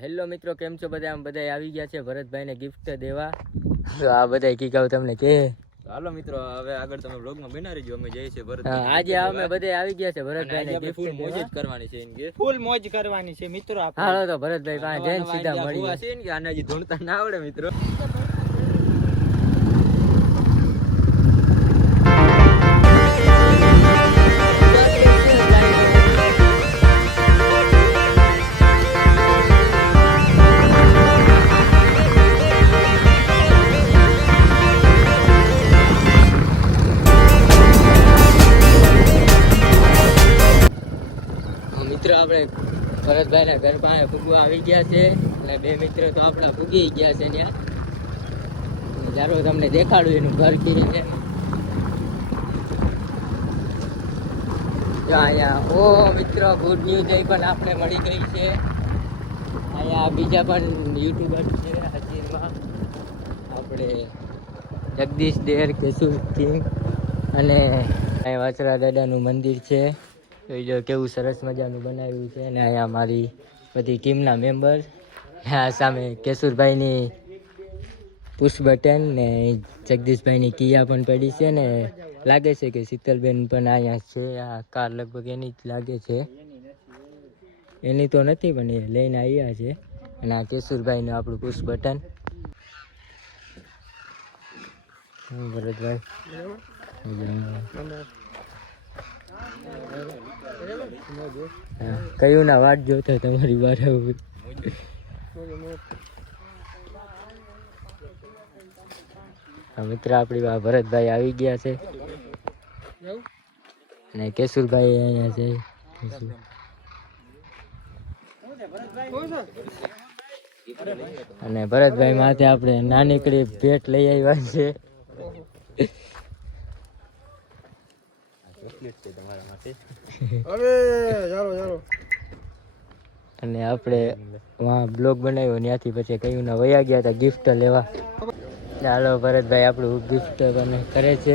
Hello મિત્રો, કેમ છો બધા? આમ બધા આવી ગયા છે ભરતભાઈને ગિફ્ટ દેવા. તો આ બધા કીકાવ તમને કે હાલો મિત્રો, હવે આગળ તમે વ્લોગમાં બના રહેજો. અમે જઈએ છીએ ભરત. આજે અમે બધા આવી ગયા છે ભરતભાઈને ગિફ્ટ ફૂલ મોજ જ કરવાની છે એમ કે ફૂલ મોજ કરવાની છે મિત્રો. હાલો તો ભરતભાઈ પાસે જઈને સીધા મળીએ. છે ને કે આને હજી ધૂણતા ના આવડે મિત્રો. મિત્રો આપણે ભરતભાઈના ઘર પાસે ફૂગવા આવી ગયા છે અને બે મિત્રો તો આપણા ફૂગી ગયા છે ત્યાં. ચાલો તમને દેખાડું એનું ઘર કેવી છે. અહીંયા ઓ મિત્રો, ગુડ ન્યૂઝ એ પણ આપણે મળી ગઈ છે. અહીંયા બીજા પણ યુટ્યુબર છે હાજીરમાં, આપણે જગદીશ દેર, કેશુર કિંગ અને અહીંયા વાછરા દાદાનું મંદિર છે. જોઈ લો કેવું સરસ મજાનું બનાવ્યું છે. અને અહીંયા મારી બધી ટીમના મેમ્બર, આ સામે કેશુરભાઈની પુશ બટન ને જગદીશભાઈની કિયા પણ પડી છે. ને લાગે છે કે શીતલબેન પણ અહીંયા છે. આ કાર લગભગ એની જ લાગે છે, એની તો નથી પણ એ લઈને આવ્યા છે. અને આ કેશુરભાઈનું આપણું પુશ બટન. ભરતભાઈ કયું ના વાટ જોતા તમારી વાર. મિત્ર આપણી ભરતભાઈ આવી ગયા છે અને કેશુરભાઈ અહીંયા છે. અને ભરતભાઈ માથે આપણે નાનકડી ભેટ લઈ આવ્યા છે. અને આપણે વहाँ બ્લોગ બનાવ્યો, ત્યાંથી પછી કયું ના વયા ગયા હતા ગિફ્ટ લેવા. ચાલો ભરતભાઈ આપણું ગિફ્ટ કરે છે,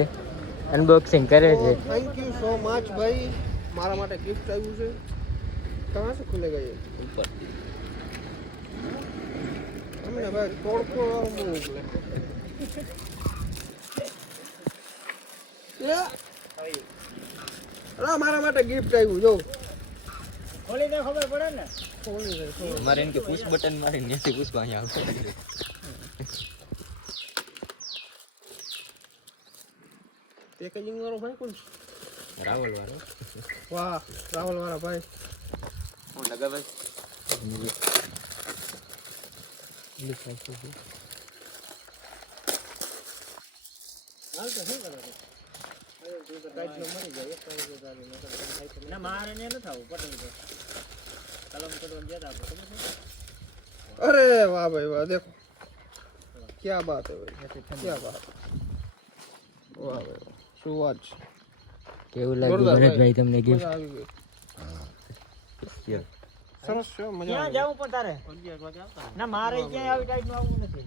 અનબોક્સિંગ કરે છે. થેન્ક યુ સો મચ ભાઈ, મારા માટે ગિફ્ટ આવ્યું છે. કહાં સે ખુલેગા ये ऊपर? हमने भाई तोड़ मोकले અરે મારા માટે ગિફ્ટ આવ્યું. જો ખોલી દે, ખબર પડે ને. ખોલી દે. મારે એમ કે પુશ બટન મારી નીચે પુષ્પા અહીંયા આવશે. પેકેજિંગ વાળો ભાઈ કોણ? રાવલ વાળો. વાહ, રાવલ વાળા ભાઈ. હું લગા ભાઈ. હાલ તો શું કરે છે? अरे वाह भाई वाह, देखो क्या बात है भाई, क्या बात. वाह भाई वाह, શું વાત છે. કેવું લાગ્યું ભરતભાઈ તમને ગિફ્ટ? સરસ છે, મજા ક્યાં જાવું પણ તારે? ના મારે ક્યાંય આવી ટાઈપ નું આવવું નથી.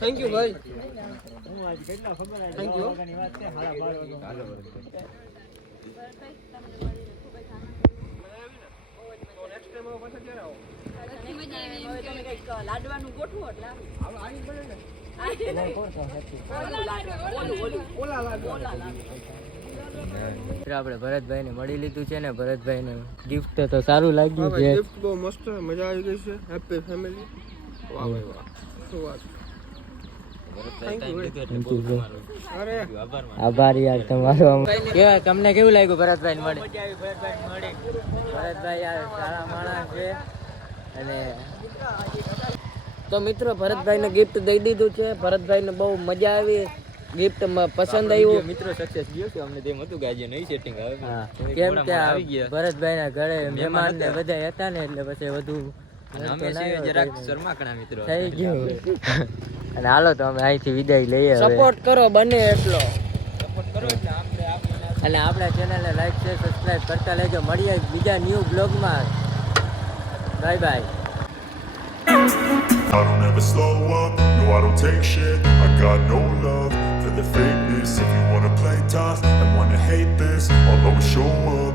થેન્ક યુ ભાઈ. હું આજ કેટલા ખબર આ થેન્ક યુ. વાગ્યાની વાત છે, 12:30 હાલો લાડવાનું ગોઠવો એટલે આપણે ભરતભાઈ ને મળી લીધું છે ને ભરતભાઈ ને ગિફ્ટ તો સારું લાગ્યું છે. ગિફ્ટ બહુ મસ્ત, મજા આવી ગઈ છે. Happy family. વાહ ભાઈ વાહ, શું વાત. આભાર યાર તમારો. કેવા તમને કેવું લાગ્યું ભરતભાઈ ને મળી? ભરતભાઈ યાર સારા માણસ છે. અને તો મિત્રો ભરતભાઈ ને ગિફ્ટ દઈ દીધું છે. ભરતભાઈ ને બહુ મજા આવી, ગિફ્ટ પસંદ આવ્યું. મિત્રો સક્સેસ ગયો છે. અમને તેમ હતું કે આજે નહીં સેટિંગ આવે. કેમ કે ભરતભાઈ ના ઘરે મહેમાન ને બધા હતા ને એટલે પછી વધુ અમે છીએ જરાક શર્માકણા મિત્રો થઈ ગયું. અને હાલો તો અમે અહીંથી વિદાય લઈએ. સપોર્ટ કરો બને એટલો. સપોર્ટ કરો એટલે આપણે અને આપણા ચેનલને લાઈક શેર સબસ્ક્રાઇબ કરતા લેજો. મળીએ બીજા ન્યૂ બ્લોગમાં. Bye bye. I don't ever slow up, no I don't take shit. I got no love for the fakeness. If you wanna play tough and wanna hate this, I'll always show up.